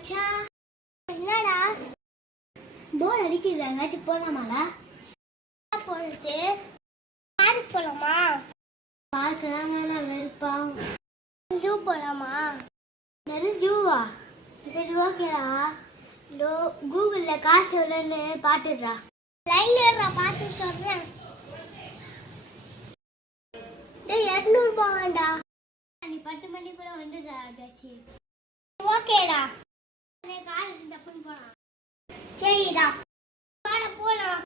மச்சான் என்னடா போர் அடிக்குது எங்காச்சும் போலாமாடா போறது பார்க் போலாமா பார்க்கலாம் வேணாம் வெறுப்பா ஜூ போலாமா நிறைய ஜூவா சரி ஓகேடா கூகுளில் காசு எவ்வளோன்னு பார்த்துடுறா லைன்ல பார்த்து சொல்கிறேன் 200 வேண்டா நீ 10 மணிக்குள்ள வந்துடுறா அடாச்சி ஓகேடா கார் டப்புன்னு போகலாம் சரிடா வாட போகலாம்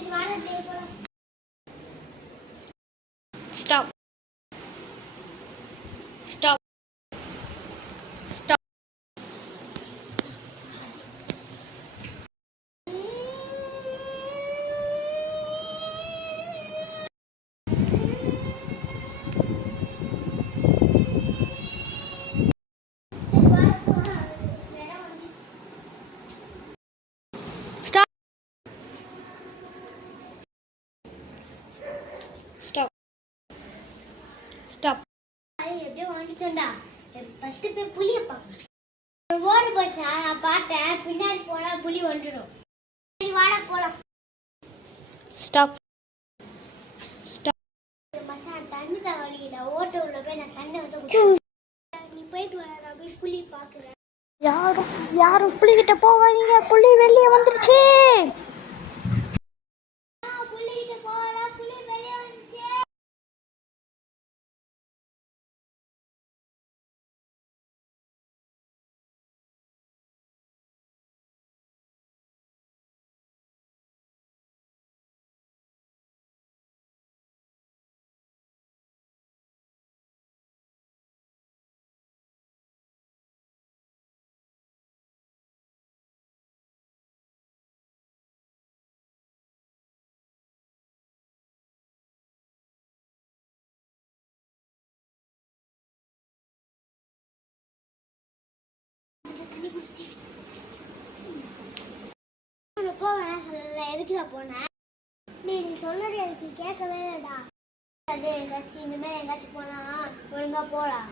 வாடா போகலாம் stop stop stop stop stop எப்படியோ வந்துட்டேன்டா ஃபஸ்ட்டு போய் புளியை பார்க்கணும் ஓடு போச்சு நான் பார்த்தேன் பின்னாடி போனால் புளி வந்துடும் சரி வாடா போகலாம் ஸ்டாப் ஸ்டாப் மச்சான் தண்ணி தான் வலிக்கிட்டா ஓட்ட உள்ள போய் நான் தண்ணி வந்து நீ போயிட்டு வர நான் போய் புளி பார்க்குறேன் யாரும் புளிக்கிட்ட போவாதீங்க புளி வெளியே வந்துருச்சு போவேன் சொல்லல எதுக்குல போனேன் நீ சொன்னது எனக்கு கேட்கவே இல்லைடா அது எங்காச்சும் இனிமேல் எங்காச்சும் போனா ஒழுங்கா போலாம்